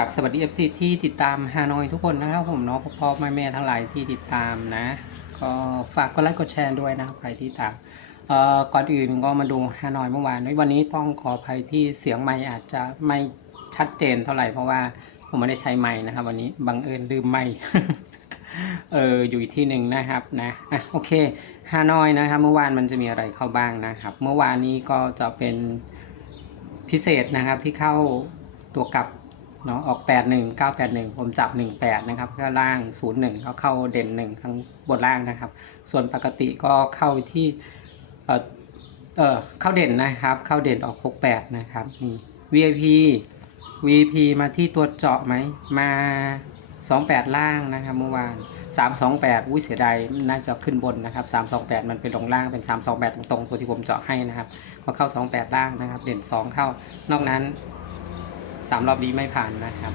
กลับสวัสดี FC ที่ติดตามฮานอยทุกคนนะครับผมเนาะพ่อแม่แม่ทั้งหลายที่ติดตามนะ ก็ฝากกดไลค์กดแชร์ด้วยนะครับใครที่ตามเอ่อก่อนอื่นก็มาดูฮานอยเมื่อวานวันนี้ต้องขออภัยที่เสียงไมค์อาจจะไม่ชัดเจนเท่าไหร่เพราะว่าผมไม่ได้ใช้ไมค์นะครับ วันนี้บังเอิญลืมไมค์เอออยู่ที่หนึ่งนะครับนะอะโอเคฮานอยนะครับเมื่อวานมันจะมีอะไรเข้าบ้างนะครับ เมื่อวานนี้ก็จะเป็นพิเศษนะครับที่เข้าตัวกลับ เนาะออก81 981 ผมจับ 18 นะครับก็ล่าง 01ก็เข้าเด่น 1 ทั้งบนล่างนะครับ ส่วนปกติก็เข้าที่เออเออเข้าเด่นนะครับ เข้าเด่นออก 68 นะครับนี่ VIP VP มาที่ตัวเจาะไหมมา 28 ล่างนะครับเมื่อวาน 328 อุ้ยเสียดายน่าจะขึ้นบนนะครับ 328 มันเป็นลงล่างเป็น 328 ตรงๆตัวที่ผมเจาะให้นะครับ ก็เข้า 28 ล่างนะครับ เด่น 2 เข้านอกนั้น 3รอบนี้ไม่ผ่านนะครับ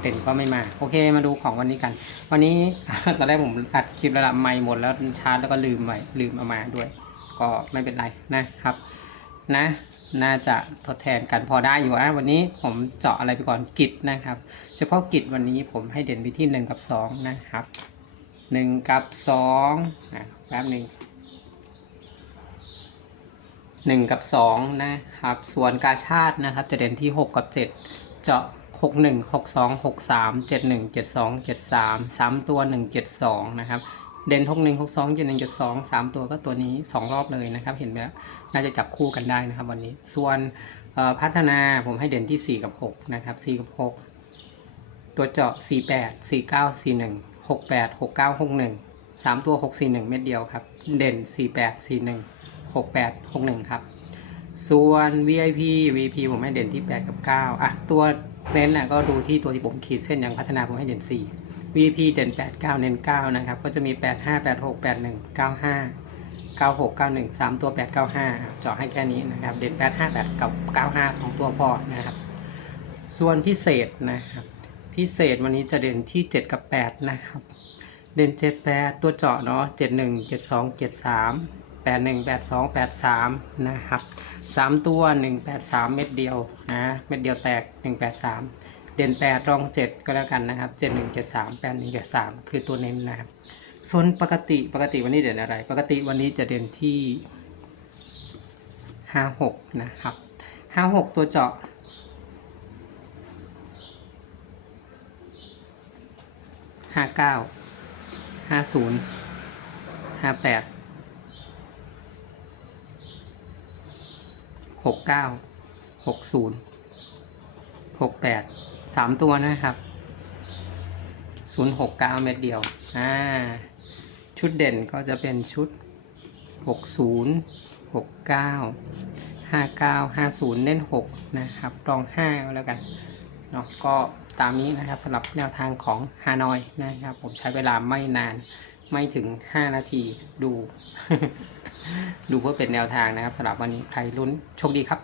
เด่นก็ไม่มา โอเคมาดูของวันนี้กัน วันนี้ตอนแรกผมอัดคลิประดับไม่หมดแล้วชาร์จแล้วก็ลืมไว้ลืมเอามาด้วย ก็ไม่เป็นไรนะครับนะ น่าจะทดแทนกันพอได้อยู่อะวันนี้ผมเจาะอะไรไปก่อนกิจนะครับ เฉพาะกิจวันนี้ผมให้เด่นไปที่ 1 กับ 2 นะครับ 1 กับ2อะแป๊บหนึ่งหนึ่งกับสองนะครับ ส่วนกาชาตินะครับ จะเด่นที่หกกับเจ็ด เจาะหกหนึ่งหกสองหกสามเจ็ดหนึ่งเจ็ดสองเจ็ดสามสามตัวหนึ่งเจ็ดสองนะครับ เด่นหกหนึ่งหกสองเจ็ดหนึ่งเจ็ดสองสามตัวก็ตัวนี้สองรอบเลยนะครับ เห็นไหมน่าจะจับคู่กันได้นะครับวันนี้ ส่วนพัฒนาผมให้เด่นที่สี่กับหกนะครับสี่กับหกตัวเจาะสี่แปดสี่เก้าสี่หนึ่งหกแปดหกเก้าหกหนึ่งสามตัวหกสี่หนึ่งเม็ดเดียวครับ เด่นสี่แปดสี่หนึ่งหกแปดหกหนึ่งครับ ส่วน VIP VP ผมให้เด่นที่ 8 กับ 9 อะ ตัวเน้นน่ะก็ดูที่ตัวที่ผมขีดเส้นอย่างพัฒนาผมให้เด่น 4 VP เด่น 8 9 เน้น 9 นะครับ ก็จะมี 8 5 8 6 8 1 9 5 9 6 9 1 3 ตัว 8 9 5 เจาะให้แค่นี้นะครับ เด่น 8 5 8กับ9 5 2 ตัวพอนะครับ ส่วนพิเศษนะครับ พิเศษวันนี้จะเด่นที่ 7 กับ 8 นะครับ เด่น 7 8 ตัวเจาะเนาะ 7 1 7 2 7 3 8 1 8 2 8 3 นะครับ 3 ตัว 183 เม็ดเดียวนะเม็ดเดียวแตก 183 เด่น 8 รอง 7 ก็แล้วกันนะครับ 7173 8173 คือตัวเน้นนะครับ ส่วนปกติปกติวันนี้เด่นอะไร ปกติวันนี้จะเด่นที่ 56 นะครับ 56 ตัวเจาะห้าเก้าห้าศูนย์ห้าแปด หกเก้าหกศูนย์หกแปดสามตัวนะครับศูนย์หกเก้าเม็ดเดียวอ่าชุดเด่นก็จะเป็นชุดหกศูนย์หกเก้าห้าเก้าห้าศูนย์เน้นหกนะครับรองห้าแล้วกันเนาะก็ตามนี้นะครับสำหรับแนวทางของฮานอยนะครับ ผมใช้เวลาไม่นานไม่ถึง 5 นาทีดู ดูเพื่อเป็นแนวทางนะครับสำหรับวันนี้ใครลุ้นโชคดีครับ